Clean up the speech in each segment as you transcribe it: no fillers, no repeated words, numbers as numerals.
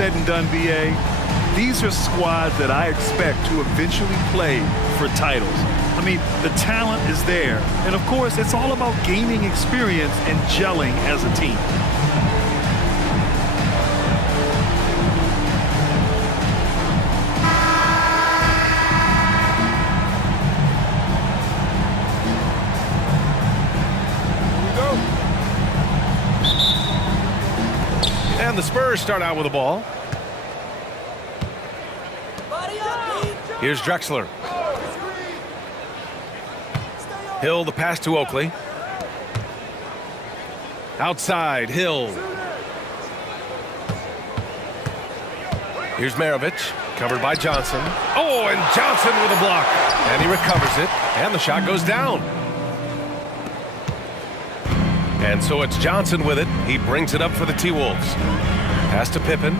said and done, BA, these are squads that I expect to eventually play for titles. I mean, the talent is there. And, of course, it's all about gaining experience and gelling as a team. And the Spurs start out with the ball. Here's Drexler. Hill, the pass to Oakley. Outside, Hill. Here's Maravich, covered by Johnson. Oh, and Johnson with a block. And he recovers it, and the shot goes down. And so it's Johnson with it. He brings it up for the T-Wolves. Pass to Pippen.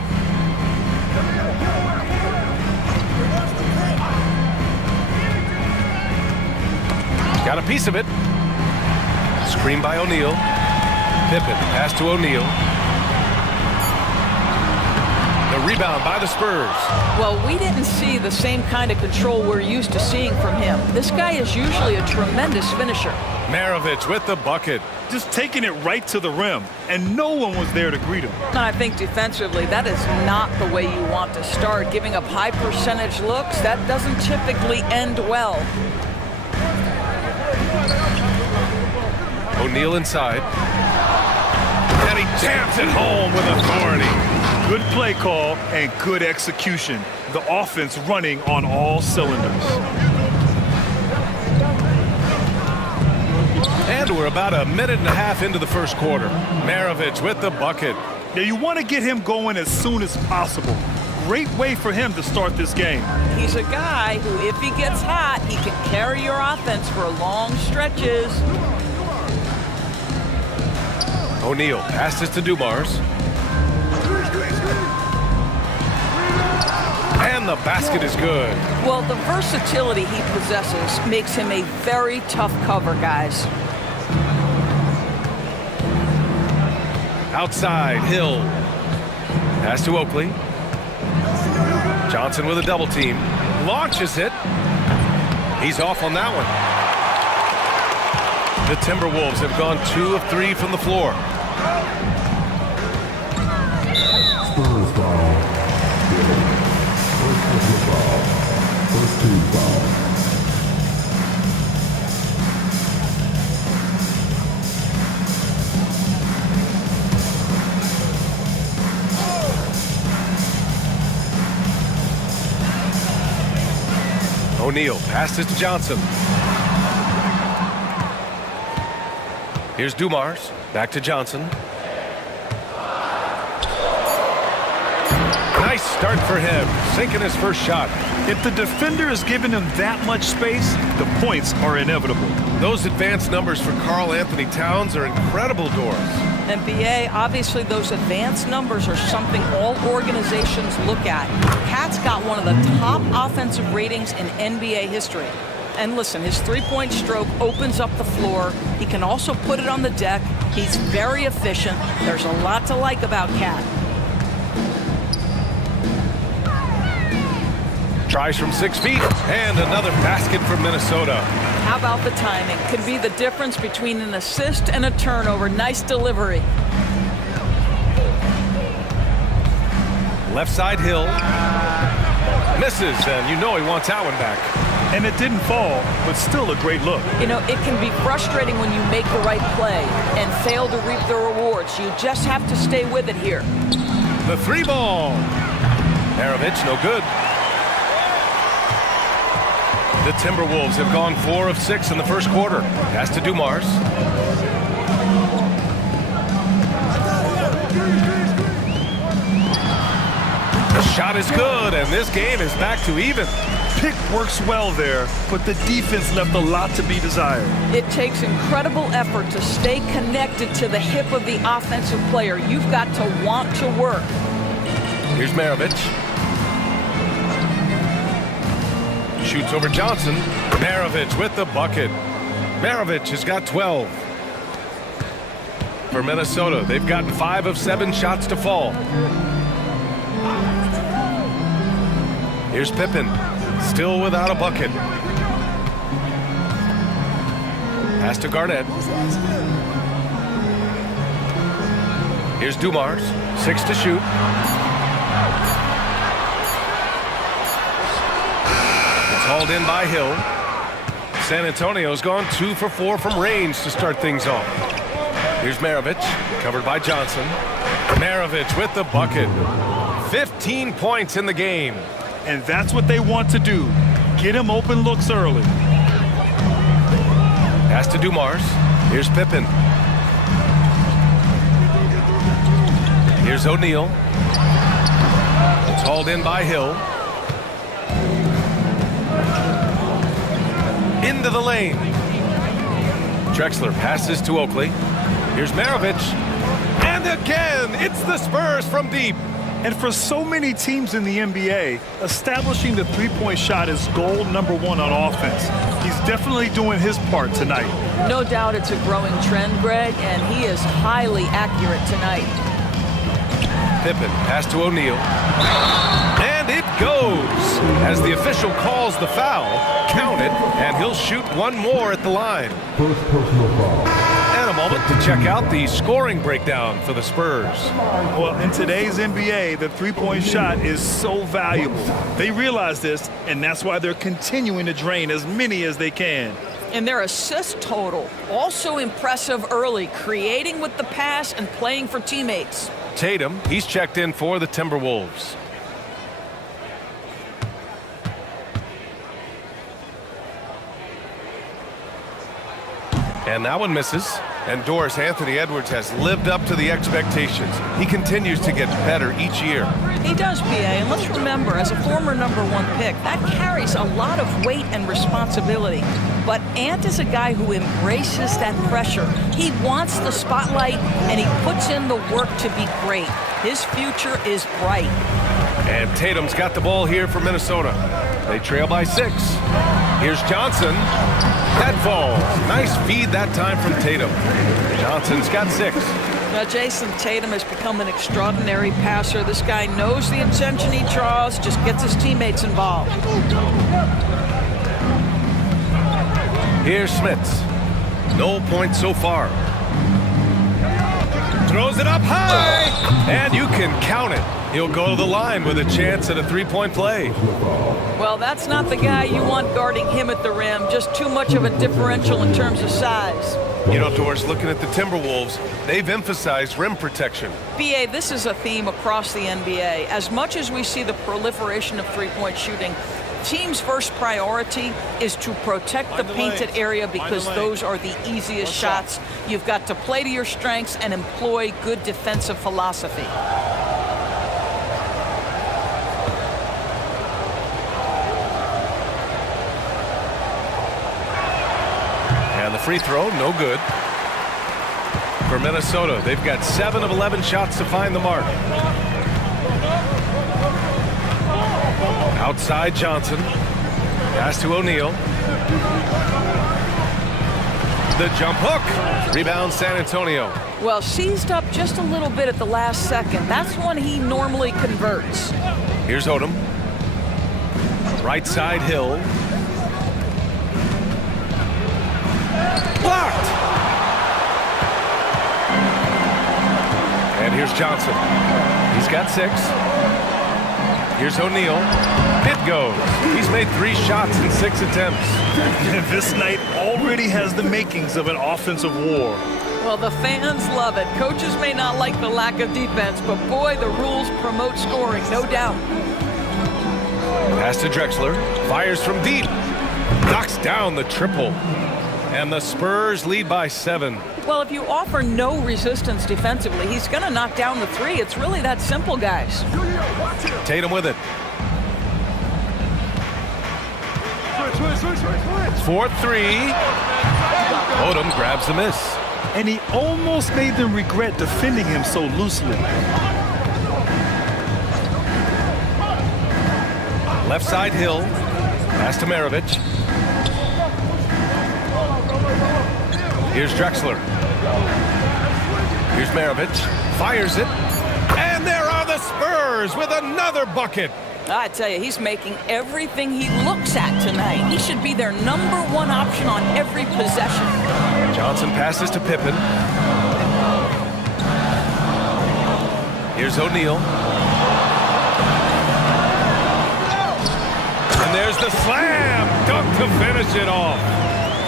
Got a piece of it. Screen by O'Neal. Pippen, pass to O'Neal. The rebound by the Spurs. Well, we didn't see the same kind of control we're used to seeing from him. This guy is usually a tremendous finisher. Maravich with the bucket. Just taking it right to the rim, and no one was there to greet him. And I think defensively, that is not the way you want to start. Giving up high percentage looks, that doesn't typically end well. O'Neal inside. And he jams it home with authority. Good play call and good execution. The offense running on all cylinders. And we're about a minute and a half into the first quarter. Maravich with the bucket. Now you want to get him going as soon as possible. Great way for him to start this game. He's a guy who, if he gets hot, he can carry your offense for long stretches. O'Neal passes to Dumars. And the basket is good. Well, the versatility he possesses makes him a very tough cover, guys. Outside, Hill. Pass to Oakley. Johnson with a double team. Launches it. He's off on that one. The Timberwolves have gone 2 of 3 from the floor. Spurs foul. First foul. First team foul. O'Neal passes to Johnson. Here's Dumars. Back to Johnson. Nice start for him. Sinking his first shot. If the defender is giving him that much space, the points are inevitable. Those advanced numbers for Karl Anthony Towns are incredible, Doris. And BA, obviously those advanced numbers are something all organizations look at. Cat's got one of the top offensive ratings in NBA history. And listen, his three-point stroke opens up the floor. He can also put it on the deck. He's very efficient. There's a lot to like about Cat. Tries from 6 feet, and another basket for Minnesota. How about the timing? Could be the difference between an assist and a turnover. Nice delivery. Left side, Hill. Misses, and you know he wants that one back. And it didn't fall, but still a great look. You know, it can be frustrating when you make the right play and fail to reap the rewards. You just have to stay with it here. The 3-ball. Maravich, no good. The Timberwolves have gone 4 of 6 in the first quarter. Pass to Dumars. The shot is good, and this game is back to even. Pick works well there, but the defense left a lot to be desired. It takes incredible effort to stay connected to the hip of the offensive player. You've got to want to work. Here's Maravich. Shoots over Johnson. Maravich with the bucket. Maravich has got 12. For Minnesota, they've gotten 5 of 7 shots to fall. Here's Pippen, still without a bucket. Pass to Garnett. Here's Dumars, 6 to shoot. It's hauled in by Hill. San Antonio's gone 2 for 4 from range to start things off. Here's Maravich, covered by Johnson. Maravich with the bucket. 15 points in the game. And that's what they want to do. Get him open looks early. Pass to Dumars. Here's Pippen. Here's O'Neal. It's hauled in by Hill. Into the lane. Drexler passes to Oakley. Here's Maravich. And again, it's the Spurs from deep. And for so many teams in the NBA, establishing the three-point shot is goal number 1 on offense. He's definitely doing his part tonight. No doubt it's a growing trend, Greg, and he is highly accurate tonight. Pippen, pass to O'Neal. And it goes! As the official calls the foul, count it, and he'll shoot one more at the line. First personal foul. And a moment to check out the scoring breakdown for the Spurs. Well, in today's NBA, the three-point shot is so valuable. They realize this, and that's why they're continuing to drain as many as they can. And their assist total, also impressive early, creating with the pass and playing for teammates. Tatum, he's checked in for the Timberwolves. And that one misses. And Doris Anthony Edwards has lived up to the expectations. He continues to get better each year. He does, PA, and let's remember, as a former #1 pick, that carries a lot of weight and responsibility. But Ant is a guy who embraces that pressure. He wants the spotlight, and he puts in the work to be great. His future is bright. And Tatum's got the ball here for Minnesota. They trail by 6. Here's Johnson. That falls. Nice feed that time from Tatum. Johnson's got 6. Now, Jason, Tatum has become an extraordinary passer. This guy knows the attention he draws, just gets his teammates involved. Here's Smits. No points so far. Throws it up high. And you can count it. He'll go to the line with a chance at a three-point play. Well, that's not the guy you want guarding him at the rim. Just too much of a differential in terms of size. You know, Doris, looking at the Timberwolves, they've emphasized rim protection. BA, this is a theme across the NBA. As much as we see the proliferation of three-point shooting, teams' first priority is to protect the painted area because those are the easiest shots. You've got to play to your strengths and employ good defensive philosophy. And the free throw, no good. For Minnesota, they've got 7 of 11 shots to find the mark. Outside Johnson. Pass to O'Neal. The jump hook. Rebound San Antonio. Well, seized up just a little bit at the last second. That's when he normally converts. Here's Odom. Right side Hill. Blocked. And here's Johnson. He's got 6. Here's O'Neal. It goes. He's made 3 shots in 6 attempts. This night already has the makings of an offensive war. Well, the fans love it. Coaches may not like the lack of defense, but boy, the rules promote scoring, no doubt. Pass to Drexler. Fires from deep. Knocks down the triple. And the Spurs lead by 7. Well, if you offer no resistance defensively, he's going to knock down the 3. It's really that simple, guys. Tatum with it. 4-3. Odom grabs the miss. And he almost made them regret defending him so loosely. Left side Hill. Pass to Maravich. Here's Drexler. Here's Maravich. Fires it. And there are the Spurs with another bucket. I tell you, he's making everything he looks at tonight. He should be their #1 option on every possession. Johnson passes to Pippen. Here's O'Neal. And there's the slam. Dunk to finish it off.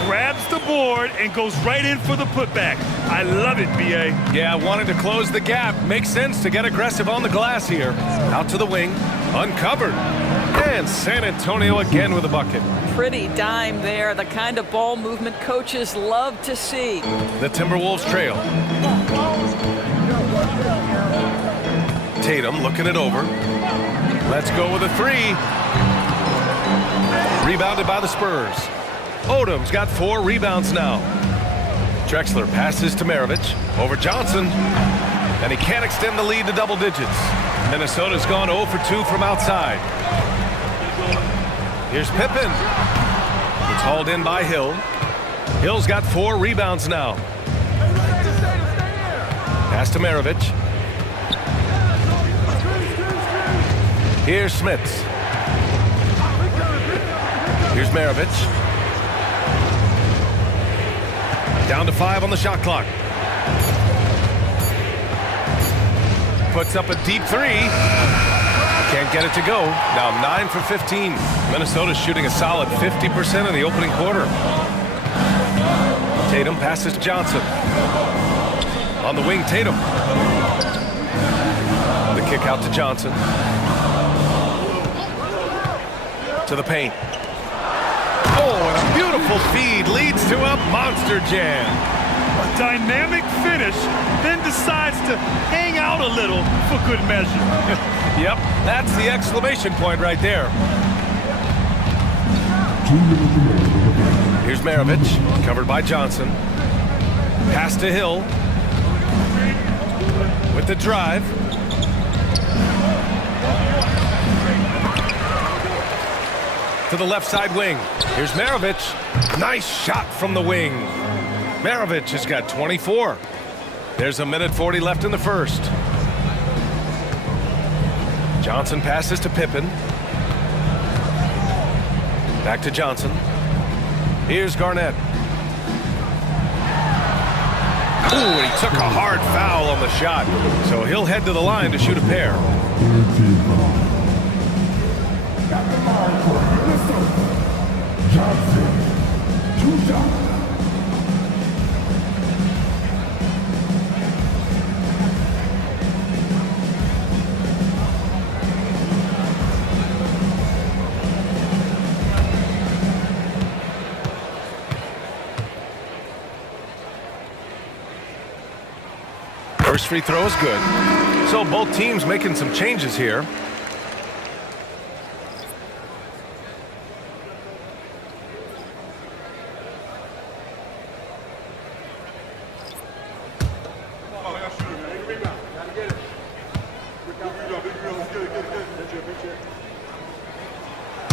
Grabs the board and goes right in for the putback. I love it, B.A. Yeah, wanting to close the gap. Makes sense to get aggressive on the glass here. Out to the wing. Uncovered. And San Antonio again with a bucket. Pretty dime there. The kind of ball movement coaches love to see. The Timberwolves trail. Tatum looking it over. Let's go with a three. Rebounded by the Spurs. Odom's got 4 rebounds now. Drexler passes to Maravich. Over Johnson. And he can't extend the lead to double digits. Minnesota's gone 0 for 2 from outside. Here's Pippen. It's hauled in by Hill. Hill's got 4 rebounds now. Pass to Maravich. Here's Smits. Here's Maravich. Down to 5 on the shot clock. Puts up a deep 3. Can't get it to go. Now 9 for 15. Minnesota's shooting a solid 50% in the opening quarter. Tatum passes to Johnson. On the wing, Tatum. The kick out to Johnson. To the paint. Oh, and a beautiful feed leads to a monster jam. A dynamic finish, then decides to hang out a little for good measure. Yep, that's the exclamation point right there. 2 minutes remaining. Here's Maravich, covered by Johnson. Pass to Hill. With the drive. To the left side wing. Here's Maravich. Nice shot from the wing. Maravich has got 24. There's a minute 40 left in the first. Johnson passes to Pippen. Back to Johnson. Here's Garnett. Ooh, and he took a hard foul on the shot. So he'll head to the line to shoot a pair. 13 foul. Got the ball for Minnesota. Johnson. 2 shots. First free throw is good. So both teams making some changes here.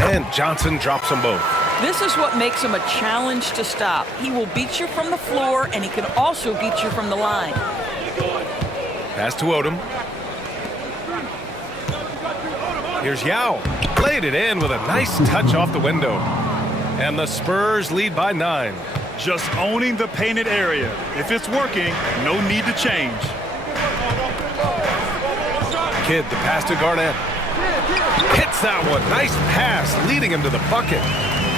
And Johnson drops them both. This is what makes him a challenge to stop. He will beat you from the floor, and he can also beat you from the line. Pass to Odom. Here's Yao. Played it in with a nice touch off the window. And the Spurs lead by 9. Just owning the painted area. If it's working, no need to change. Kidd, the pass to Garnett. Hits that one. Nice pass, leading him to the bucket.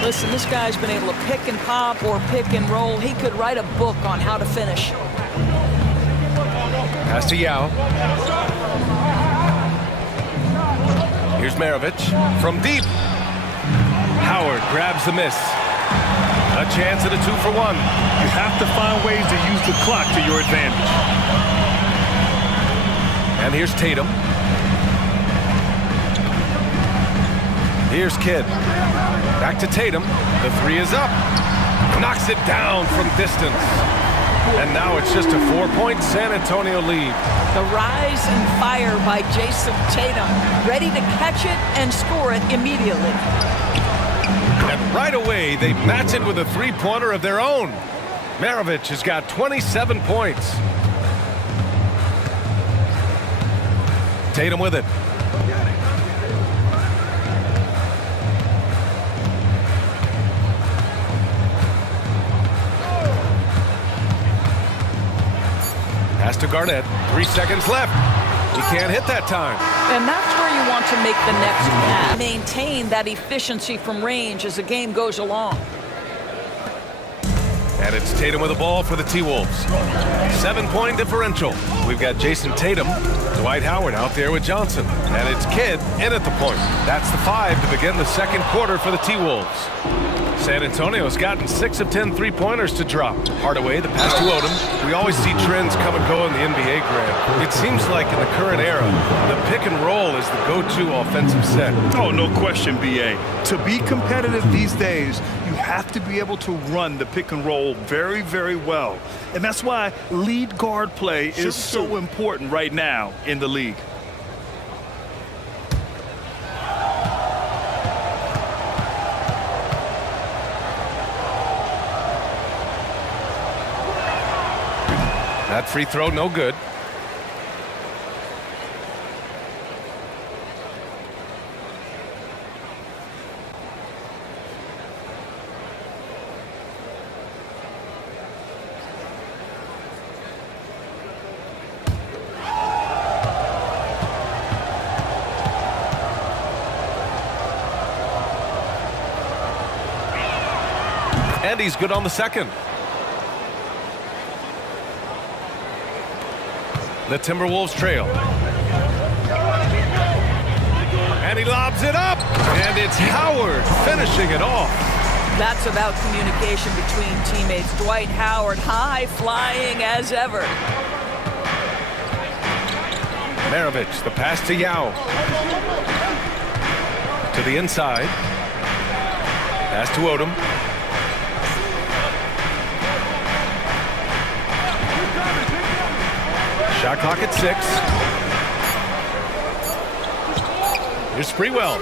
Listen, this guy's been able to pick and pop or pick and roll. He could write a book on how to finish. Pass to Yao. Here's Maravich from deep. Howard grabs the miss. A chance at a 2 for 1. You have to find ways to use the clock to your advantage. And here's Tatum. Here's Kidd. Back to Tatum. The 3 is up. Knocks it down from distance. And now it's just a 4-point San Antonio lead. The rise and fire by Jason Tatum. Ready to catch it and score it immediately. And right away, they match it with a 3-pointer of their own. Maravich has got 27 points. Tatum with it. Pass to Garnett. 3 seconds left. He can't hit that time. And that's where you want to make the next pass. Maintain that efficiency from range as the game goes along. And it's Tatum with the ball for the T-Wolves. 7-point differential. We've got Jason Tatum, Dwight Howard out there with Johnson. And it's Kidd in at the point. That's the 5 to begin the second quarter for the T-Wolves. San Antonio's gotten 6 of 10 three-pointers to drop. Hardaway, the pass to Odom. We always see trends come and go in the NBA, Grant. It seems like in the current era, the pick and roll is the go-to offensive set. Oh, no question, B.A. To be competitive these days, you have to be able to run the pick and roll very, very well. And that's why lead guard play is so important right now in the league. That free throw, no good. And he's good on the second. The Timberwolves trail. And he lobs it up. And it's Howard finishing it off. That's about communication between teammates. Dwight Howard, high flying as ever. Maravich, the pass to Yao. To the inside. Pass to Odom. Shot clock at 6. Here's Sprewell.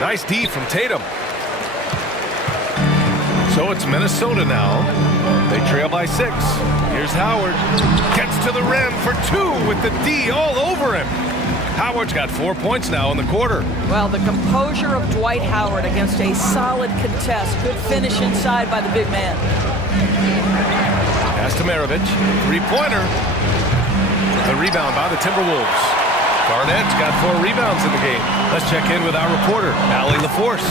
Nice D from Tatum. So it's Minnesota now. They trail by 6. Here's Howard. Gets to the rim for 2 with the D all over him. Howard's got 4 points now in the quarter. Well, the composure of Dwight Howard against a solid contest. Good finish inside by the big man. Pass to Maravich. 3-pointer. The rebound by the Timberwolves. Garnett's got 4 rebounds in the game. Let's check in with our reporter, Allie LaForce.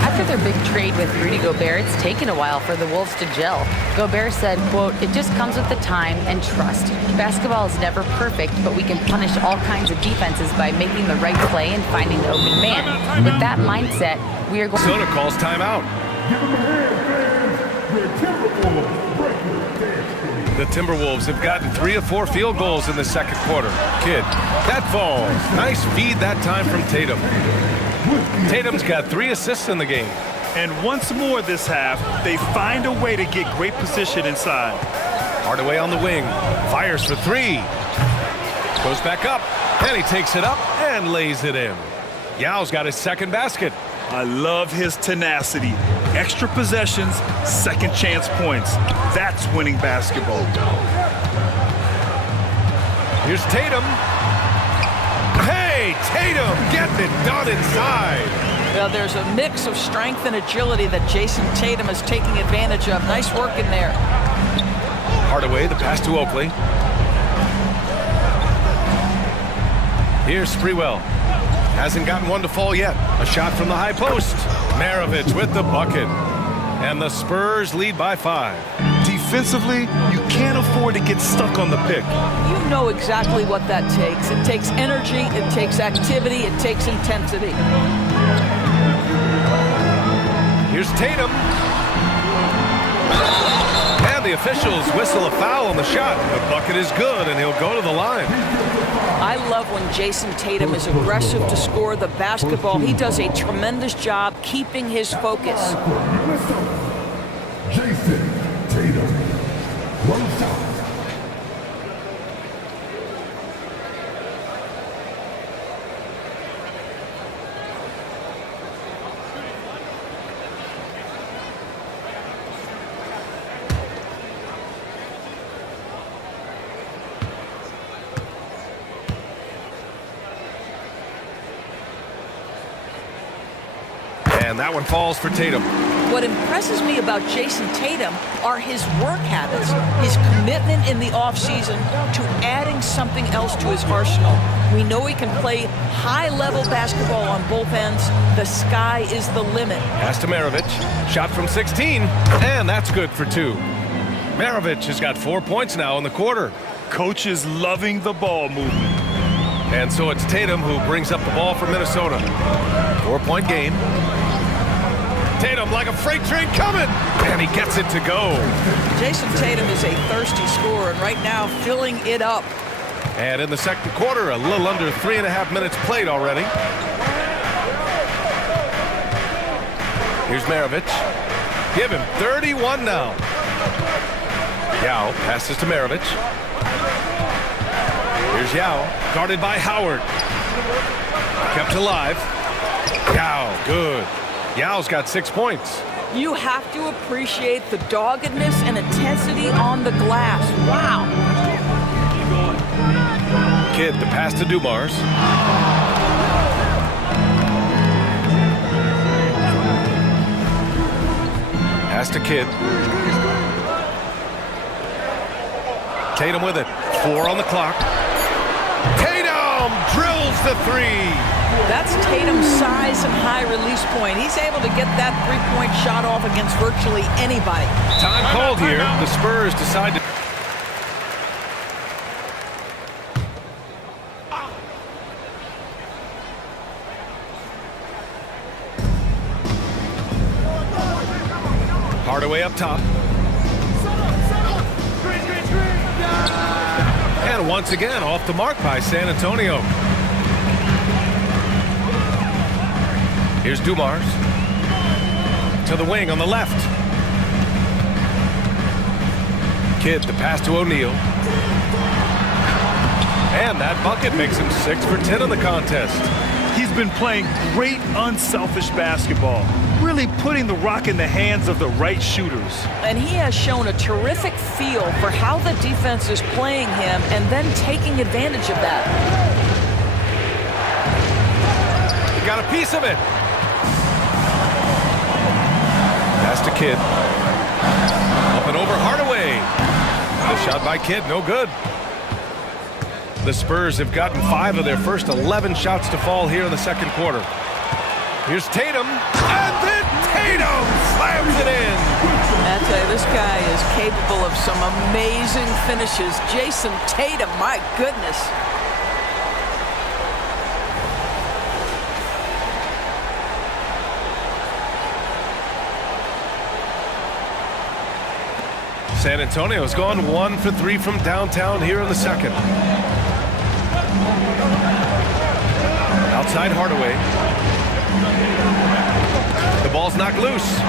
After their big trade with Rudy Gobert, it's taken a while for the Wolves to gel. Gobert said, quote, "It just comes with the time and trust. Basketball is never perfect, but we can punish all kinds of defenses by making the right play and finding the open man. With that mindset, we are going..." Minnesota calls timeout. Give them a hand, fans. The Timberwolves break the dance. The Timberwolves have gotten 3 of 4 field goals in the second quarter. Kidd, that falls. Nice feed that time from Tatum. Tatum's got 3 assists in the game. And once more this half, they find a way to get great position inside. Hardaway on the wing. Fires for 3. Goes back up. And he takes it up and lays it in. Yao's got his second basket. I love his tenacity. Extra possessions, second chance points. That's winning basketball. Here's Tatum. Hey, Tatum getting it done inside. Well, there's a mix of strength and agility that Jason Tatum is taking advantage of. Nice work in there. Hardaway, the pass to Oakley. Here's Sprewell. Hasn't gotten one to fall yet. A shot from the high post. Maravich with the bucket. And the Spurs lead by 5. Defensively, you can't afford to get stuck on the pick. You know exactly what that takes. It takes energy, it takes activity, it takes intensity. Here's Tatum. And the officials whistle a foul on the shot. The bucket is good, and he'll go to the line. I love when Jason Tatum is aggressive to score the basketball. He does a tremendous job keeping his focus. Jason Tatum. One shot. And that one falls for Tatum. What impresses me about Jason Tatum are his work habits, his commitment in the offseason to adding something else to his arsenal. We know he can play high-level basketball on both ends. The sky is the limit. Pass to Maravich. Shot from 16, and that's good for 2. Maravich has got 4 points now in the quarter. Coach is loving the ball movement. And so it's Tatum who brings up the ball for Minnesota. 4-point game. Tatum like a freight train coming, and he gets it to go. Jason Tatum is a thirsty scorer, and right now filling it up. And in the second quarter, a little under 3.5 minutes played already. Here's Maravich. Give him 31 now. Yao passes to Maravich. Here's Yao, guarded by Howard. Kept alive. Yao, good. Yao's got 6 points. You have to appreciate the doggedness and intensity on the glass. Wow. Kidd, the pass to Dumars. Pass to Kidd. Tatum with it. 4 on the clock. Tatum drills the 3. That's Tatum's size and high release point. He's able to get that three-point shot off against virtually anybody. Time called here. The Spurs decide to... Hardaway up top. And once again, off the mark by San Antonio. Here's Dumars. To the wing on the left. Kidd, the pass to O'Neal. And that bucket makes him 6 for 10 in the contest. He's been playing great unselfish basketball, really putting the rock in the hands of the right shooters. And he has shown a terrific feel for how the defense is playing him and then taking advantage of that. He got a piece of it. Pass to Kidd. Up and over Hardaway. The shot by Kidd, no good. The Spurs have gotten 5 of their first 11 shots to fall here in the second quarter. Here's Tatum, and then Tatum slams it in. I tell you, this guy is capable of some amazing finishes. Jason Tatum, my goodness. San Antonio's gone 1 for 3 from downtown here in the second. Outside Hardaway. The ball's knocked loose.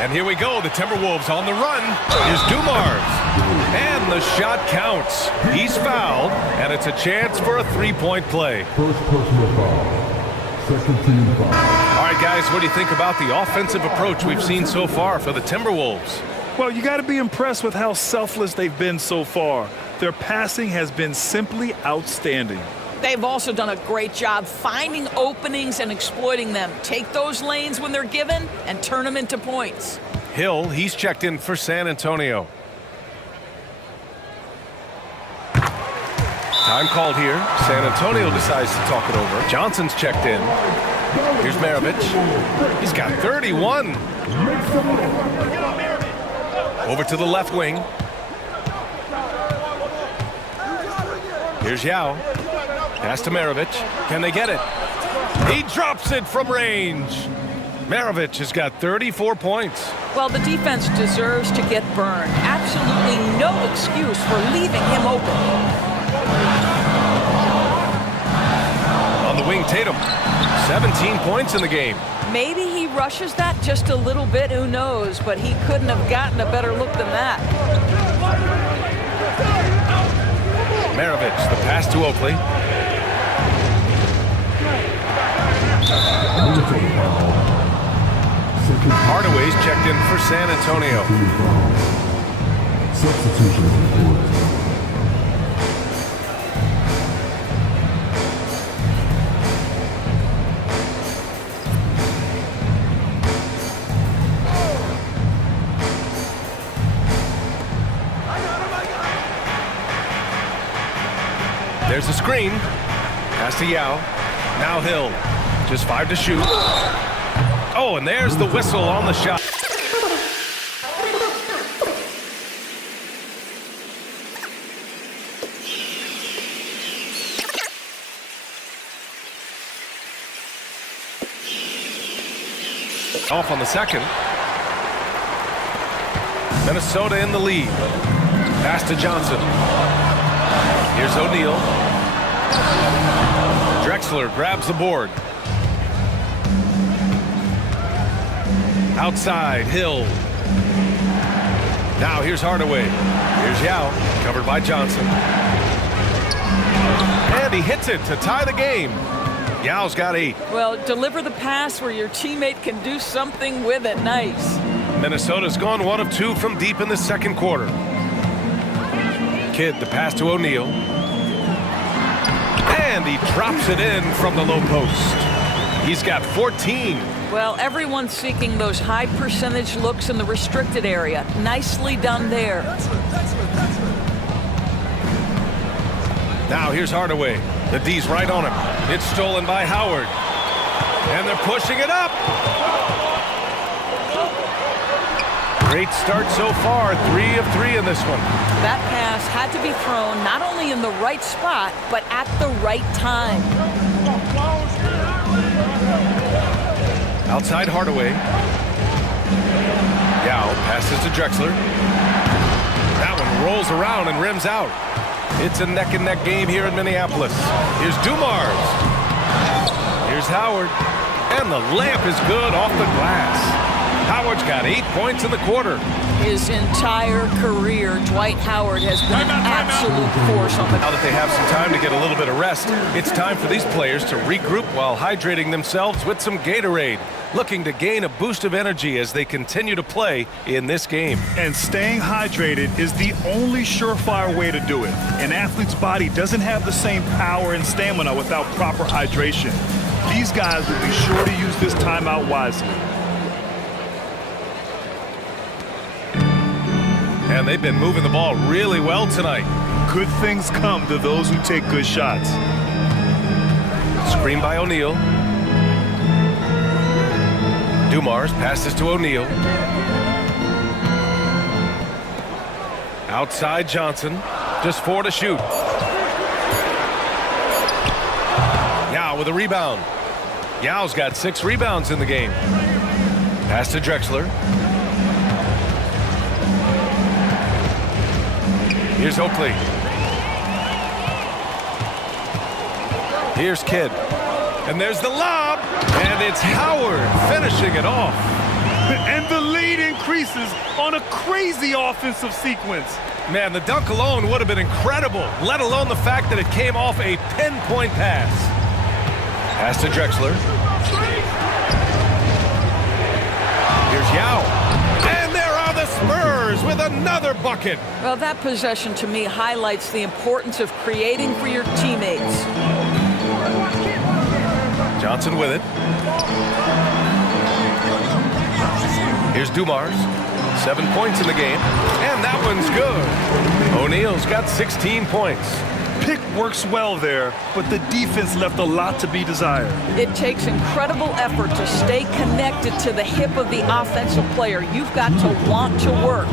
And here we go, the Timberwolves on the run. Here's Dumars. And the shot counts. He's fouled, and it's a chance for a 3-point play. First personal foul. Second team foul. All right, guys, what do you think about the offensive approach we've seen so far for the Timberwolves? Well, you got to be impressed with how selfless they've been so far. Their passing has been simply outstanding. They've also done a great job finding openings and exploiting them. Take those lanes when they're given and turn them into points. Hill, he's checked in for San Antonio. Time called here. San Antonio decides to talk it over. Johnson's checked in. Here's Maravich. He's got 31. Over to the left wing. Here's Yao. Pass to Maravich. Can they get it? He drops it from range. Maravich has got 34 points. Well, the defense deserves to get burned. Absolutely no excuse for leaving him open. On the wing, Tatum. 17 points in the game. Maybe he rushes that just a little bit, who knows, but he couldn't have gotten a better look than that. Maravich, the pass to Oakley. Hardaway's checked in for San Antonio. Substitution report. screen. Pass to Yao. Now Hill. Just 5 to shoot. Oh, and there's the whistle on the shot. Off on the second. Minnesota in the lead. Pass to Johnson. Here's O'Neal. Drexler grabs the board. Outside, Hill. Now here's Hardaway. Here's Yao, covered by Johnson. And he hits it to tie the game. Yao's got 8. Well, deliver the pass where your teammate can do something with it. Nice. Minnesota's gone 1 of 2 from deep in the second quarter. Kidd, the pass to O'Neal. And he drops it in from the low post. He's got 14. Well, everyone's seeking those high percentage looks in the restricted area. Nicely done there. Now here's Hardaway. The D's right on him. It's stolen by Howard. And they're pushing it up. Great start so far. 3 of 3 in this one. That pass had to be thrown not only in the right spot, but at the right time. Outside Hardaway. Yao passes to Drexler. That one rolls around and rims out. It's a neck-and-neck game here in Minneapolis. Here's Dumars. Here's Howard. And the layup is good off the glass. Howard's got 8 points in the quarter. His entire career, Dwight Howard has been an absolute force on the... Now that they have some time to get a little bit of rest, it's time for these players to regroup while hydrating themselves with some Gatorade, looking to gain a boost of energy as they continue to play in this game. And staying hydrated is the only surefire way to do it. An athlete's body doesn't have the same power and stamina without proper hydration. These guys will be sure to use this timeout wisely. And they've been moving the ball really well tonight. Good things come to those who take good shots. Screen by O'Neal. Dumars passes to O'Neal. Outside Johnson. Just 4 to shoot. Yao with a rebound. Yao's got 6 rebounds in the game. Pass to Drexler. Here's Oakley. Here's Kidd. And there's the lob. And it's Howard finishing it off. And the lead increases on a crazy offensive sequence. Man, the dunk alone would have been incredible, let alone the fact that it came off a pinpoint pass. Pass to Drexler. Here's Yao. And there are the Spurs with another bucket. Well, that possession to me highlights the importance of creating for your teammates. Johnson with it. Here's Dumars. 7 points in the game. And that one's good. O'Neal's got 16 points. Pick works well there, but the defense left a lot to be desired. It takes incredible effort to stay connected to the hip of the offensive player. You've got to want to work.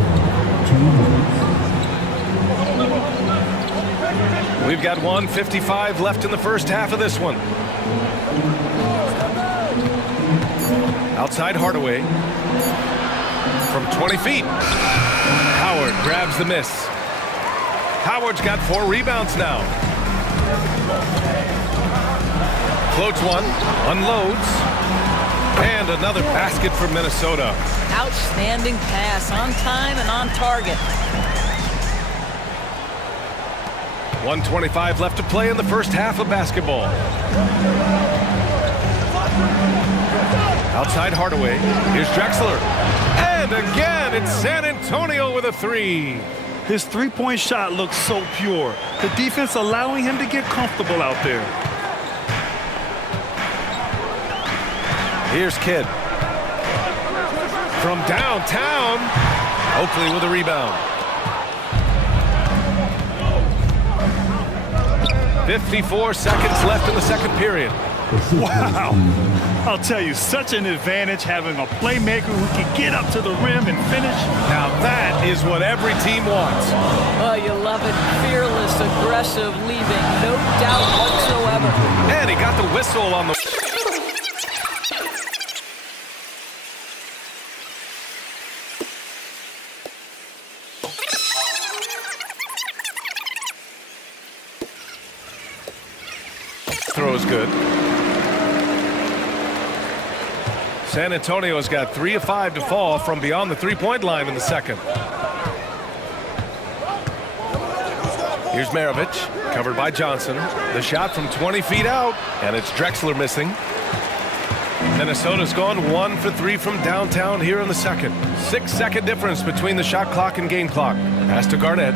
We've got 1:55 left in the first half of this one. Outside Hardaway. From 20 feet. Howard grabs the miss. Howard's got 4 rebounds now. Floats one, unloads, and another basket for Minnesota. Outstanding pass, on time and on target. 1:25 left to play in the first half of basketball. Outside Hardaway. Here's Drexler. And again, it's San Antonio with a 3. His three-point shot looks so pure. The defense allowing him to get comfortable out there. Here's Kidd. From downtown, Oakley with a rebound. 54 seconds left in the second period. Wow. I'll tell you, such an advantage having a playmaker who can get up to the rim and finish. Now that is what every team wants. Oh, you love it. Fearless, aggressive, leaving no doubt whatsoever. And he got the whistle on the... Throw is good. San Antonio's got 3 of 5 to fall from beyond the three-point line in the second. Here's Maravich, covered by Johnson. The shot from 20 feet out, and it's Drexler missing. Minnesota's gone 1 for 3 from downtown here in the second. 6-second difference between the shot clock and game clock. Pass to Garnett.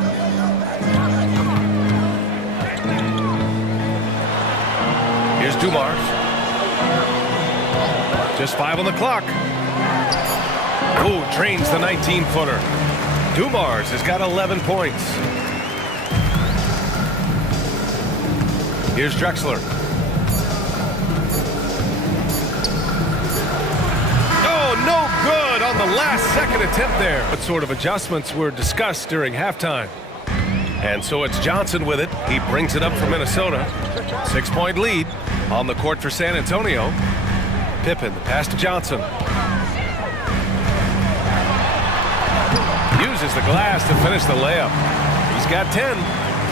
Here's Dumars. Just 5 on the clock. Oh, drains the 19-footer. Dumars has got 11 points. Here's Drexler. Oh, no good on the last second attempt there. What sort of adjustments were discussed during halftime? And so it's Johnson with it. He brings it up for Minnesota. 6-point lead on the court for San Antonio. Pippen, the pass to Johnson. Uses the glass to finish the layup. He's got 10.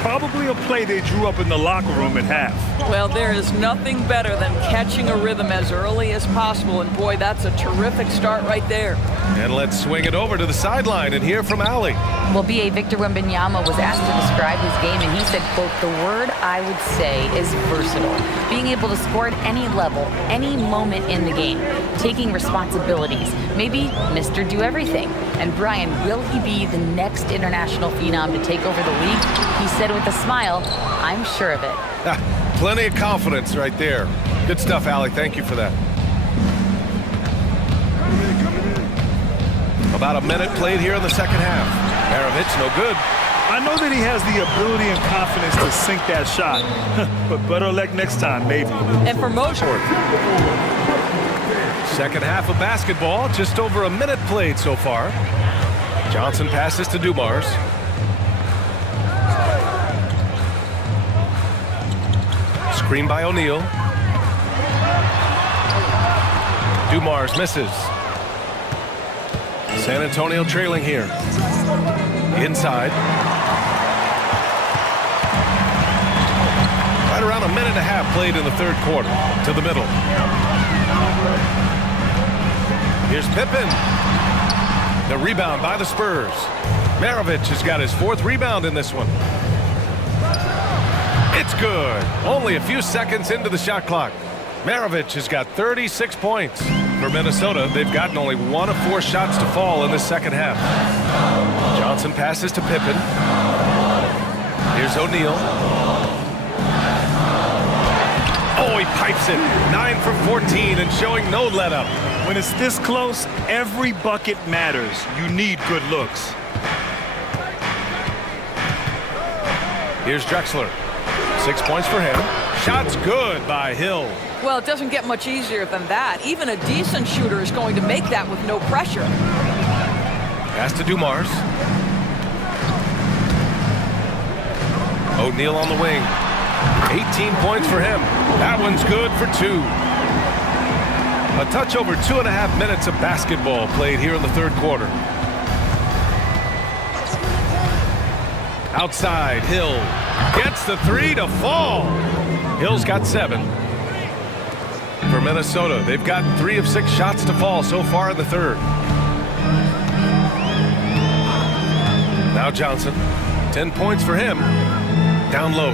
Probably a play they drew up in the locker room at half. Well, there is nothing better than catching a rhythm as early as possible, and boy, that's a terrific start right there. And let's swing it over to the sideline and hear from Allie. Well, B.A. Victor Wembanyama was asked to describe his game, and he said, quote, "The word I would say is versatile. Being able to score at any level, any moment in the game, taking responsibilities, maybe Mr. Do-Everything." And Brian, will he be the next international phenom to take over the league? He said with a smile, "I'm sure of it." Plenty of confidence right there. Good stuff, Allie. Thank you for that. About a minute played here in the second half. Maravich, no good. I know that he has the ability and confidence to sink that shot, but better luck next time, maybe. And for most, Second half of basketball, just over a minute played so far. Johnson passes to Dumars. Screen by O'Neal. Dumars misses. San Antonio trailing here. Inside. Right around a minute and a half played in the third quarter. To the middle. Here's Pippen. The rebound by the Spurs. Maravich has got his 4th rebound in this one. It's good. Only a few seconds into the shot clock. Maravich has got 36 points. For Minnesota, they've gotten only 1 of 4 shots to fall in the second half. Johnson passes to Pippen. Here's O'Neal. Oh, he pipes it. 9 for 14 and showing no let-up. When it's this close, every bucket matters. You need good looks. Here's Drexler. 6 points for him. Shot's good by Hill. well, it doesn't get much easier than that. Even a decent shooter is going to make that with no pressure. Pass to Dumars. O'Neal on the wing. 18 points for him. That one's good for 2. A touch over 2.5 minutes of basketball played here in the third quarter. Outside, Hill gets the 3 to fall. Hill's got 7. For Minnesota, they've gotten 3 of 6 shots to fall so far in the third. Now Johnson, 10 points for him. Down low.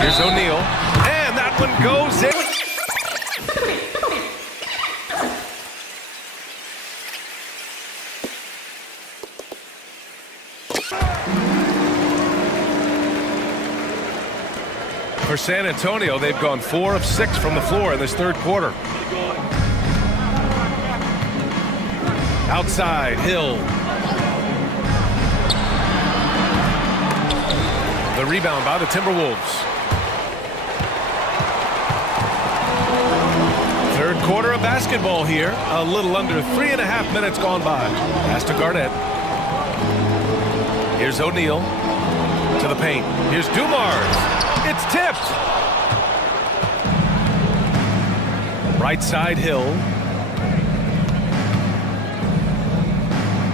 Here's O'Neal, and that one goes in. For San Antonio, they've gone 4 of 6 from the floor in this third quarter. Outside, Hill. The rebound by the Timberwolves. Third quarter of basketball here. A little under 3.5 minutes gone by. Pass to Garnett. Here's O'Neal to the paint. Here's Dumars. It's tipped. Right side Hill.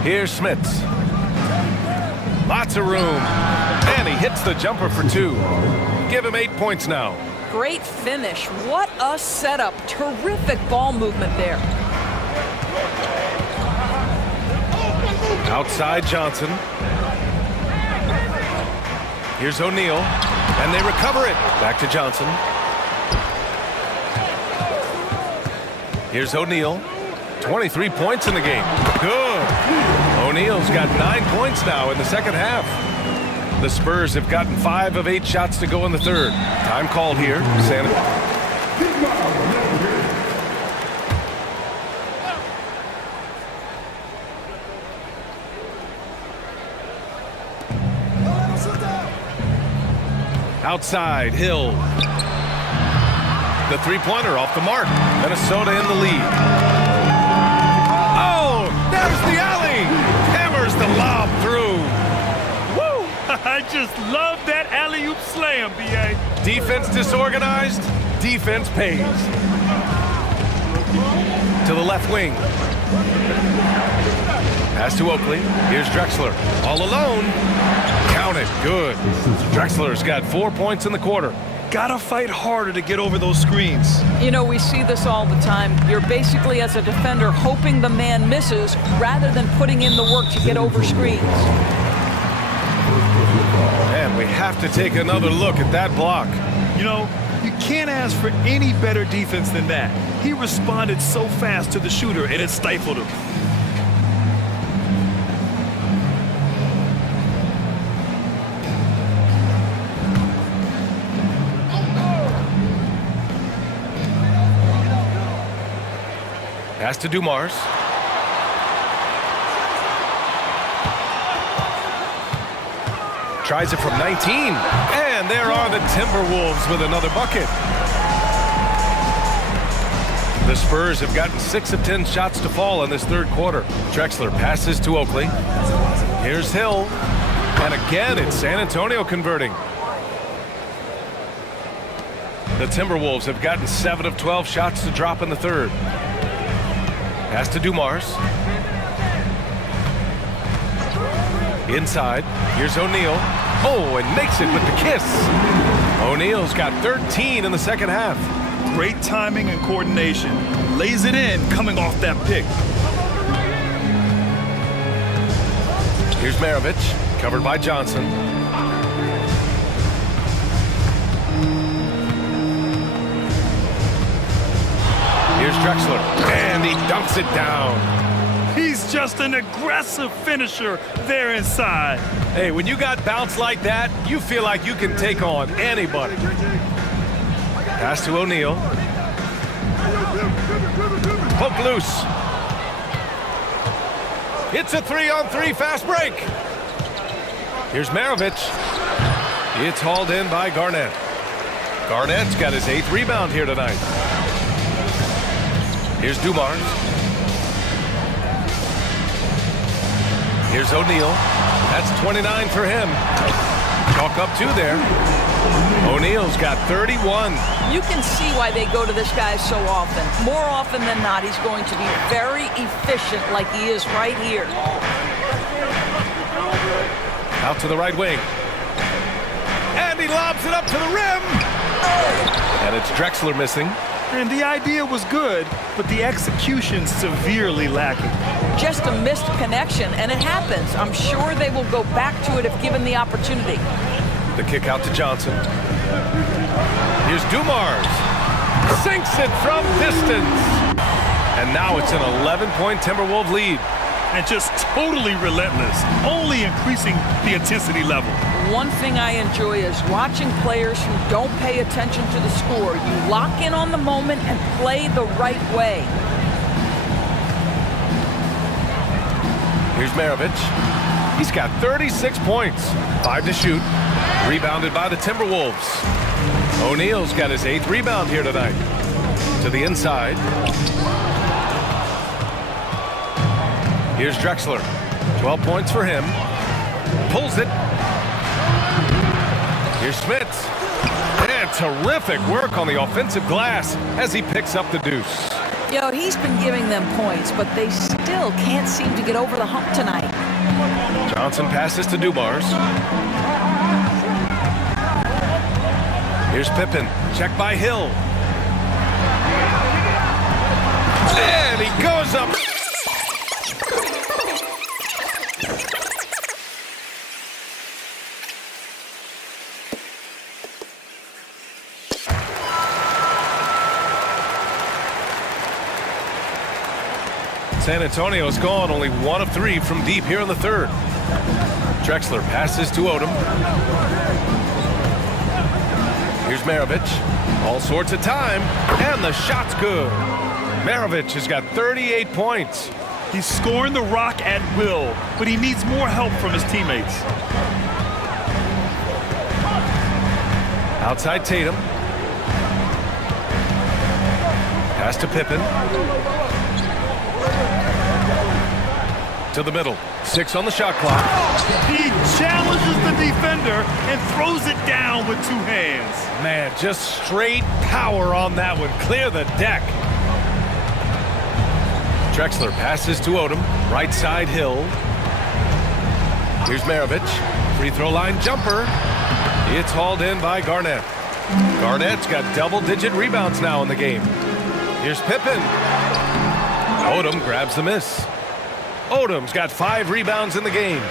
Here's Smits. Lots of room. And he hits the jumper for 2. Give him 8 points now. Great finish. What a setup. Terrific ball movement there. Outside Johnson. Here's O'Neal. And they recover it. Back to Johnson. Here's O'Neal. 23 points in the game. Good. O'Neal's got 9 points now in the second half. The Spurs have gotten 5 of 8 shots to go in the third. Time called here. Outside, Hill. The three-pointer off the mark. Minnesota in the lead. Oh, there's the alley. Hammers the lob through. Woo! I just love that alley-oop slam, B.A. Defense disorganized. Defense pays. To the left wing. Pass to Oakley. Here's Drexler. All alone. Count it. Good. Drexler's got 4 points in the quarter. Gotta fight harder to get over those screens. You know, we see this all the time. You're basically, as a defender, hoping the man misses rather than putting in the work to get over screens. And we have to take another look at that block. You know, you can't ask for any better defense than that. He responded so fast to the shooter, and it stifled him. Pass to Dumars. Tries it from 19. And there are the Timberwolves with another bucket. The Spurs have gotten 6 of 10 shots to fall in this third quarter. Drexler passes to Oakley. Here's Hill. And again, it's San Antonio converting. The Timberwolves have gotten 7 of 12 shots to drop in the third. Pass to Dumars. Inside. Here's O'Neal. Oh, and makes it with the kiss. O'Neal's got 13 in the second half. Great timing and coordination. Lays it in coming off that pick. Here's Maravich. Covered by Johnson. Here's Drexler, and he dunks it down. He's just an aggressive finisher there inside. Hey, when you got bounce like that, you feel like you can take on anybody. Pass to O'Neal. Poke loose. It's a 3-on-3 fast break. Here's Maravich. It's hauled in by Garnett. Garnett's got his 8th rebound here tonight. Here's Dumars. Here's O'Neal. That's 29 for him. Chalk up 2 there. O'Neal's got 31. You can see why they go to this guy so often. More often than not, he's going to be very efficient like he is right here. Out to the right wing. And he lobs it up to the rim. And it's Drexler missing. And the idea was good, but the execution severely lacking. Just a missed connection, and it happens. I'm sure they will go back to it if given the opportunity. The kick out to Johnson. Here's Dumars. Sinks it from distance. And now it's an 11-point Timberwolves lead. And just totally relentless, only increasing the intensity level. One thing I enjoy is watching players who don't pay attention to the score. You lock in on the moment and play the right way. Here's Maravich. He's got 36 points. 5 to shoot. Rebounded by the Timberwolves. O'Neal's got his 8th rebound here tonight. To the inside. Here's Drexler. 12 points for him. Pulls it. Here's Smits. And terrific work on the offensive glass as he picks up the deuce. You know, he's been giving them points, but they still can't seem to get over the hump tonight. Johnson passes to Dubars. Here's Pippen. Check by Hill. And he goes up. San Antonio's gone only 1 of 3 from deep here in the third. Drexler passes to Odom. Here's Maravich. All sorts of time. And the shot's good. Maravich has got 38 points. He's scoring the rock at will, but he needs more help from his teammates. Outside Tatum. Pass to Pippen. To the middle. 6 on the shot clock. He challenges the defender and throws it down with 2 hands. Man, just straight power on that one. Clear the deck. Drexler passes to Odom. Right side Hill. Here's Maravich. Free throw line jumper. It's hauled in by Garnett. Garnett's got double-digit rebounds now in the game. Here's Pippen. Odom grabs the miss. Odom's got 5 rebounds in the game.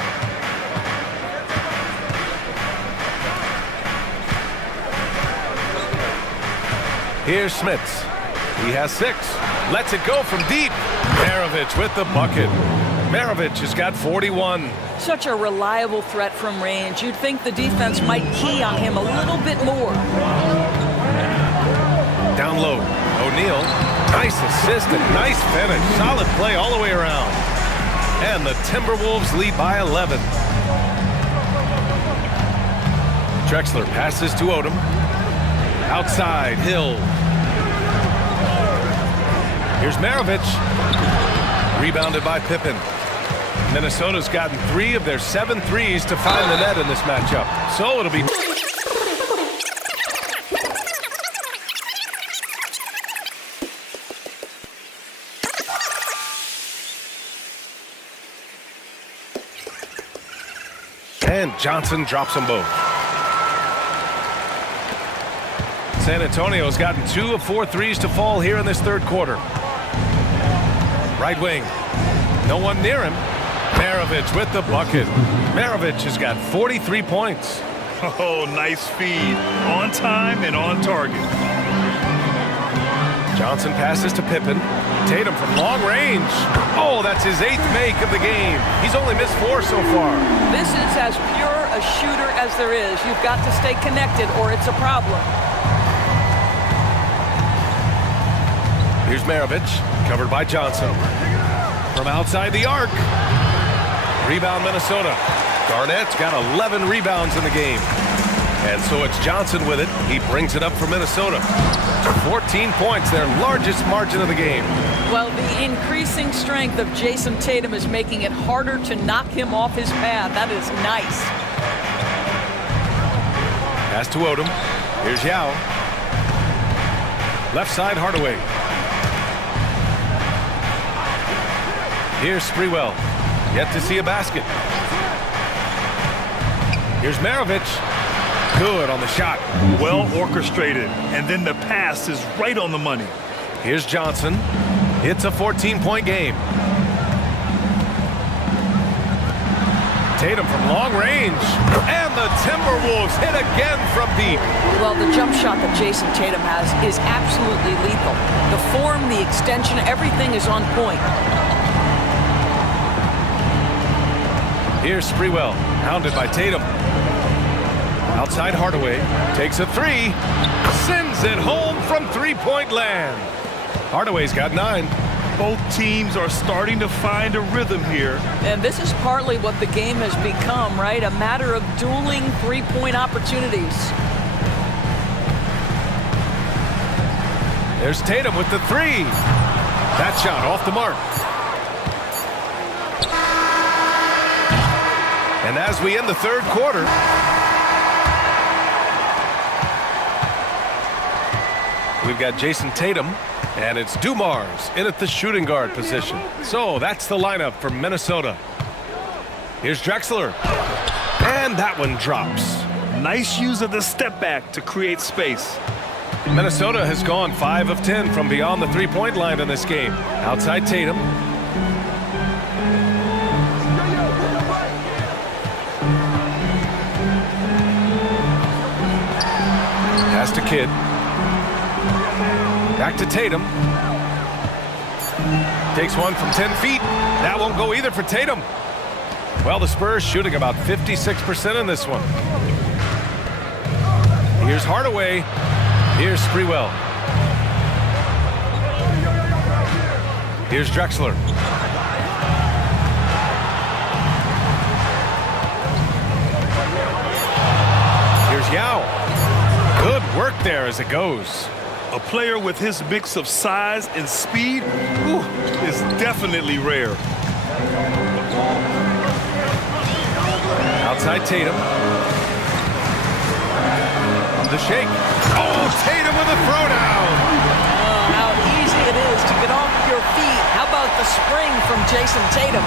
Here's Smits. He has 6. Lets it go from deep. Maravich with the bucket. Maravich has got 41. Such a reliable threat from range. You'd think the defense might key on him a little bit more. Down low. O'Neal. Nice assist and nice finish. Solid play all the way around. And the Timberwolves lead by 11. Drexler passes to Odom. Outside, Hill. Here's Maravich. Rebounded by Pippen. Minnesota's gotten 3 of their 7 threes to find the net in this matchup. So it'll be... And Johnson drops them both. San Antonio's gotten 2 of 4 threes to fall here in this third quarter. Right wing. No one near him. Maravich with the bucket. Maravich has got 43 points. Oh, nice feed. On time and on target. Johnson passes to Pippen. Tatum from long range. Oh, that's his 8th make of the game. He's only missed 4 so far. This is as pure a shooter as there is. You've got to stay connected or it's a problem. Here's Maravich, covered by Johnson. From outside the arc. Rebound Minnesota. Garnett's got 11 rebounds in the game. And so it's Johnson with it. He brings it up for Minnesota. 14 points, their largest margin of the game. Well, the increasing strength of Jason Tatum is making it harder to knock him off his path. That is nice. Pass to Odom. Here's Yao. Left side Hardaway. Here's Sprewell. Yet to see a basket. Here's Maravich. Good on the shot. Well orchestrated. And then the pass is right on the money. Here's Johnson. It's a 14-point game. Tatum from long range. And the Timberwolves hit again from deep. Well, the jump shot that Jason Tatum has is absolutely lethal. The form, the extension, everything is on point. Here's Sprewell, hounded by Tatum. Outside Hardaway, takes a 3, sends it home from 3-point land. Hardaway's got 9. Both teams are starting to find a rhythm here. And this is partly what the game has become, right? A matter of dueling three-point opportunities. There's Tatum with the three. That shot off the mark. And as we end the third quarter, we've got Jason Tatum, and it's Dumars in at the shooting guard position. So that's the lineup for Minnesota. Here's Drexler, and that one drops. Nice use of the step back to create space. Minnesota has gone 5 of 10 from beyond the three-point line in this game. Outside Tatum. Pass to Kidd. Back to Tatum. Takes one from 10 feet. That won't go either for Tatum. Well, the Spurs shooting about 56% in this one. Here's Hardaway. Here's Sprewell. Here's Drexler. Here's Yao. Good work there as it goes. A player with his mix of size and speed is definitely rare. Outside Tatum. The shake. Oh, Tatum with a throwdown. Oh, how easy it is to get off your feet. How about the spring from Jason Tatum?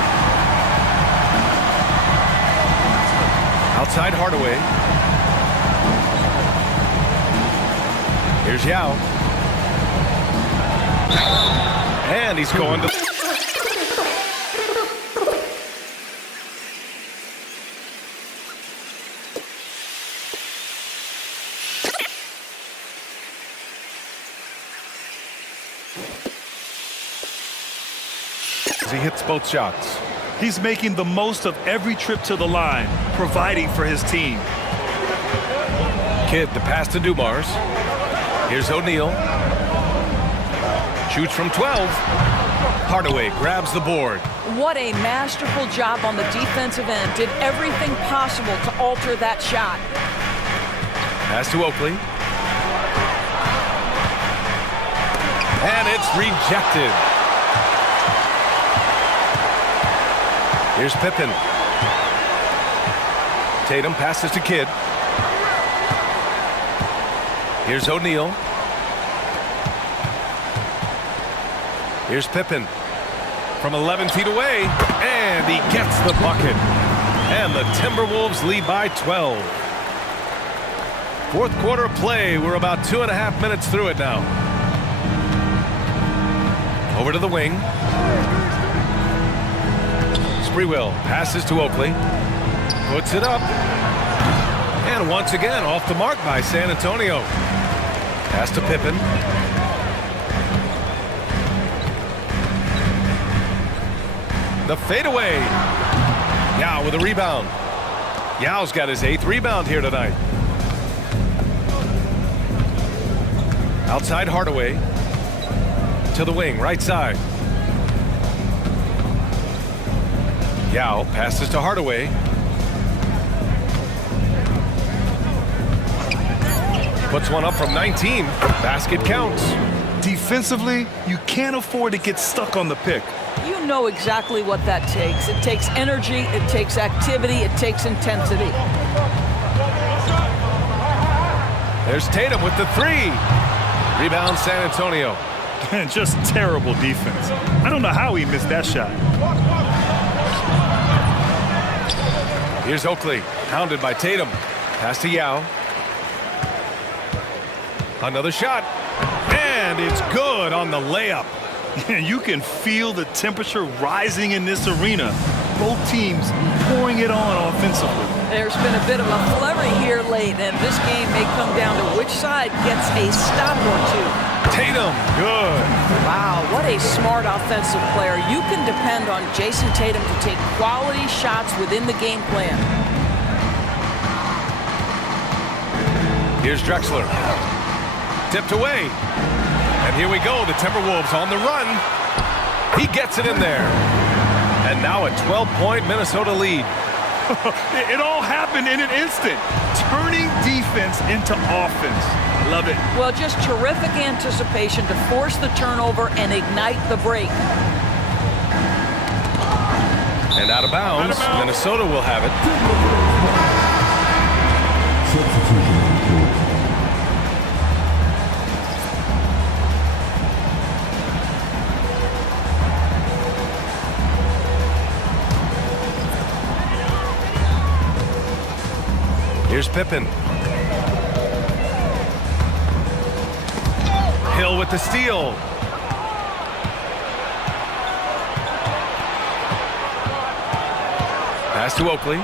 Outside Hardaway. Here's Yao. And he's going to... He hits both shots. He's making the most of every trip to the line, providing for his team. Kidd, the pass to Dumars. Here's O'Neal. Shoots from 12. Hardaway grabs the board. What a masterful job on the defensive end. Did everything possible to alter that shot. Pass to Oakley. And it's rejected. Here's Pippen. Tatum passes to Kidd. Here's O'Neal. Here's Pippen from 11 feet away, and he gets the bucket. And the Timberwolves lead by 12. Fourth quarter play. We're about 2.5 minutes through it now. Over to the wing. Sprewell passes to Oakley. Puts it up. And once again off the mark by San Antonio. Pass to Pippen. The fadeaway. Yao with a rebound. Yao's got his 8th rebound here tonight. Outside Hardaway. To the wing, right side. Yao passes to Hardaway. Puts one up from 19. Basket counts. Defensively, you can't afford to get stuck on the pick. You know exactly what that takes. It takes energy, it takes activity, it takes intensity. There's Tatum with the three. Rebound San Antonio. Just terrible defense. I don't know how he missed that shot. Here's Oakley, hounded by Tatum. Pass to Yao. Another shot. And it's good on the layup. You can feel the temperature rising in this arena. Both teams pouring it on offensively. There's been a bit of a flurry here late, and this game may come down to which side gets a stop or two. Tatum, good. Wow, what a smart offensive player. You can depend on Jason Tatum to take quality shots within the game plan. Here's Drexler. Tipped away. And here we go, the Timberwolves on the run. He gets it in there. And now a 12-point Minnesota lead. It all happened in an instant. Turning defense into offense. Love it. Well, just terrific anticipation to force the turnover and ignite the break. And out of bounds, Minnesota will have it. Substitution report. Here's Pippen. Hill with the steal. Pass to Oakley.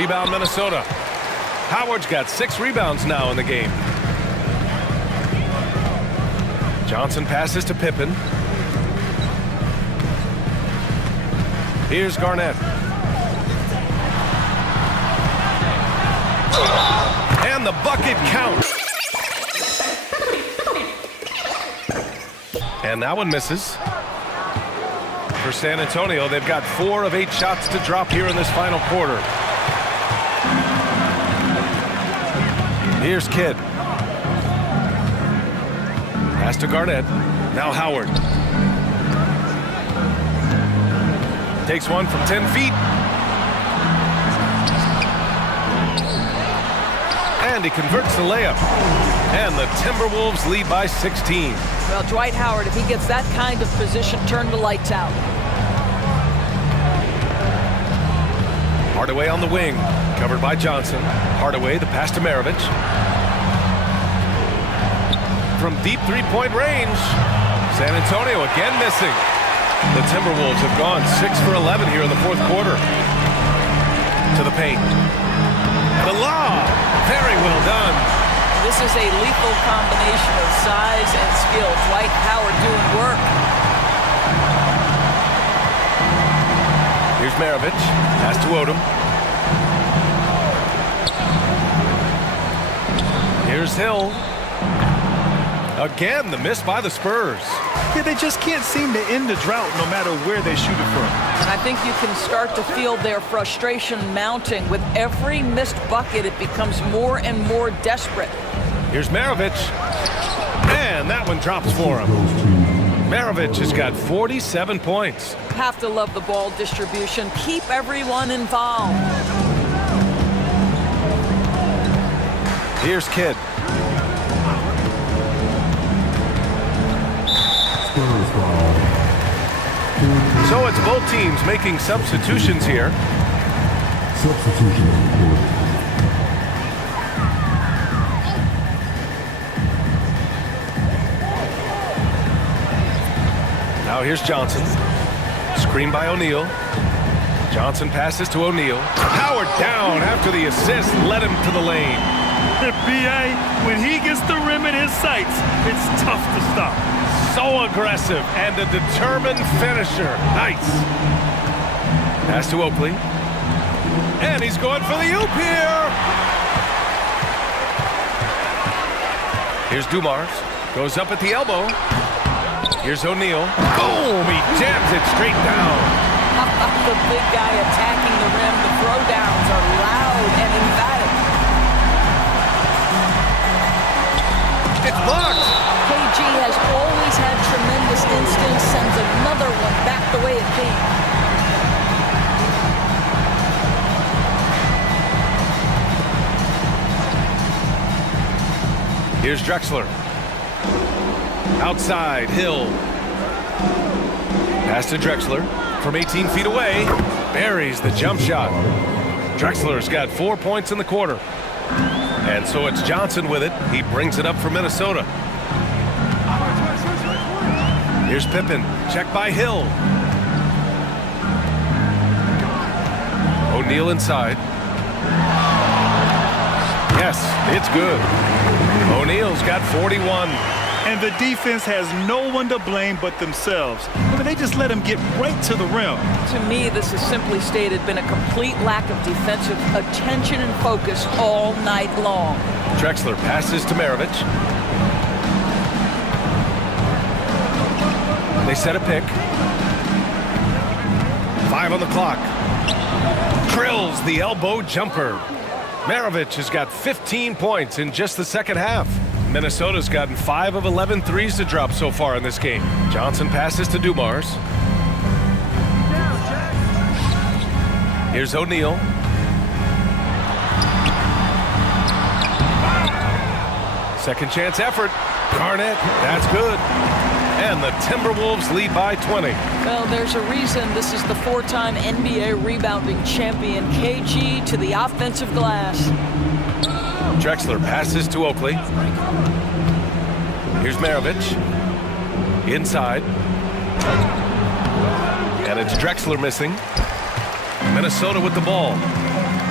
Rebound Minnesota. Howard's got 6 rebounds now in the game. Johnson passes to Pippen. Here's Garnett. And the bucket counts. And that one misses. For San Antonio, they've got 4 of 8 shots to drop here in this final quarter. Here's Kidd. Pass to Garnett. Now Howard. Takes one from 10 feet. And he converts the layup. And the Timberwolves lead by 16. Well, Dwight Howard, if he gets that kind of position, turn the lights out. Hardaway on the wing, covered by Johnson. Hardaway, the pass to Maravich. From deep three-point range, San Antonio again missing. The Timberwolves have gone 6 for 11 here in the fourth quarter. To the paint. The lob, very well done. This is a lethal combination of size and skill. Dwight Howard doing work. Here's Maravich. Pass to Odom. Here's Hill. Again, the miss by the Spurs. Yeah, they just can't seem to end the drought no matter where they shoot it from. And I think you can start to feel their frustration mounting. With every missed bucket, it becomes more and more desperate. Here's Maravich. And that one drops for him. Maravich has got 47 points. Have to love the ball distribution. Keep everyone involved. Here's Kidd. Spurs foul. So it's both teams making substitutions here. Substitution report. Now here's Johnson. Screen by O'Neal. Johnson passes to O'Neal. Howard down after the assist led him to the lane. B.A., when he gets the rim in his sights, it's tough to stop. So aggressive and a determined finisher. Nice. Pass to Oakley. And he's going for the oop here. Here's Dumars. Goes up at the elbow. Here's O'Neal. Boom! He jams it straight down. The big guy attacking the rim. The throwdowns are loud and emphatic. It's blocked. KG has always had tremendous instincts. Sends another one back the way it came. Here's Drexler. Outside, Hill. Pass to Drexler from 18 feet away. Buries the jump shot. Drexler's got 4 points in the quarter. And so it's Johnson with it. He brings it up for Minnesota. Here's Pippen. Check by Hill. O'Neal inside. Yes, it's good. O'Neal's got 41. And the defense has no one to blame but themselves. I mean, they just let him get right to the rim. To me, this has simply stated been a complete lack of defensive attention and focus all night long. Drexler passes to Maravich. They set a pick. 5 on the clock. Drills the elbow jumper. Maravich has got 15 points in just the second half. Minnesota's gotten 5 of 11 threes to drop so far in this game. Johnson passes to Dumars. Here's O'Neal. Second chance effort. Garnett, that's good. And the Timberwolves lead by 20. Well, there's a reason this is the 4-time NBA rebounding champion. KG to the offensive glass. Drexler passes to Oakley. Here's Maravich. Inside. And it's Drexler missing. Minnesota with the ball.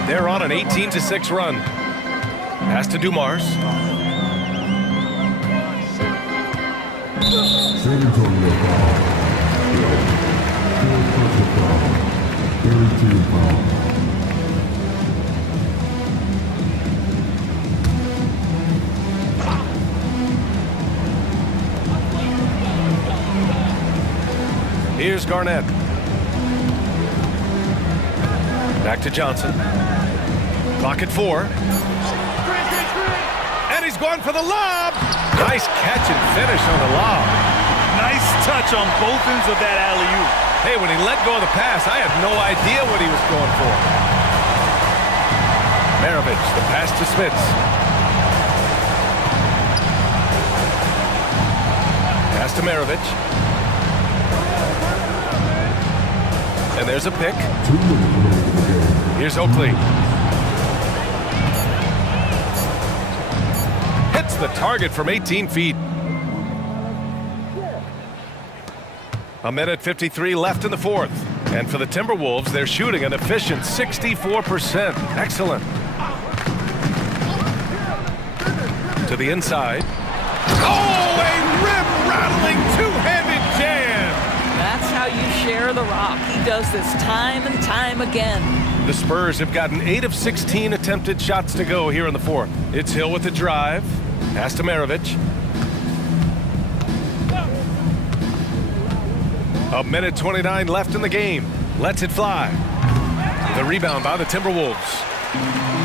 They're on an 18-6 run. Pass to Dumars. San Antonio foul. Full personal foul. 32 foul. Here's Garnett. Back to Johnson. Clock at 4. And he's going for the lob. Nice catch and finish on the lob. Nice touch on both ends of that alley-oop. Hey, when he let go of the pass, I had no idea what he was going for. Maravich, the pass to Smits. Pass to Maravich. And there's a pick. Here's Oakley. Hits the target from 18 feet. A minute 53 left in the fourth. And for the Timberwolves, they're shooting an efficient 64%. Excellent. To the inside. Oh, a rim-rattling two-handed jam! That's how you share the rock. He does this time and time again. The Spurs have gotten 8 of 16 attempted shots to go here in the fourth. It's Hill with the drive. Pass to Maravich. A minute 29 left in the game. Lets it fly. The rebound by the Timberwolves.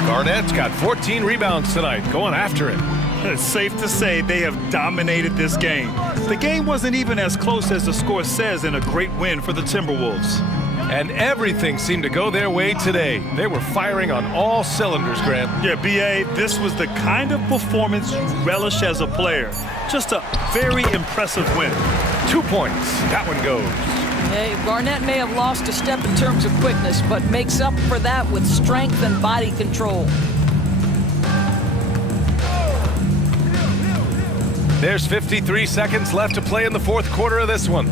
Garnett's got 14 rebounds tonight, going after it. It's safe to say they have dominated this game. The game wasn't even as close as the score says in a great win for the Timberwolves. And everything seemed to go their way today. They were firing on all cylinders, Grant. Yeah, B.A., this was the kind of performance you relish as a player. Just a very impressive win. 2 points. That one goes. Hey, Garnett may have lost a step in terms of quickness, but makes up for that with strength and body control. There's 53 seconds left to play in the fourth quarter of this one.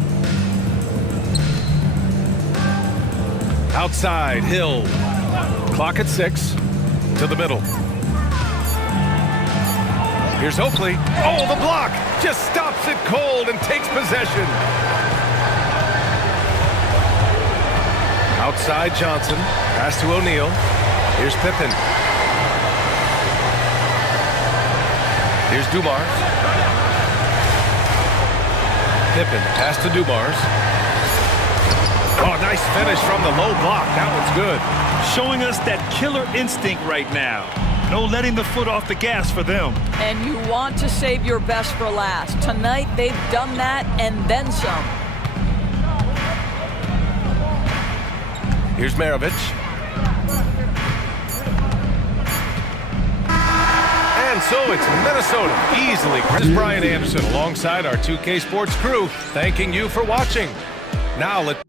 Outside, Hill. Clock at 6. To the middle. Here's Oakley. Oh, the block! Just stops it cold and takes possession. Outside, Johnson. Pass to O'Neal. Here's Pippen. Here's Dumars. Pippen, pass to Dumars. Oh, nice finish from the low block. That one's good. Showing us that killer instinct right now. No letting the foot off the gas for them. And you want to save your best for last. Tonight, they've done that and then some. Here's Maravich. And so it's Minnesota easily. This is Brian Anderson alongside our 2K Sports crew, thanking you for watching. Now let's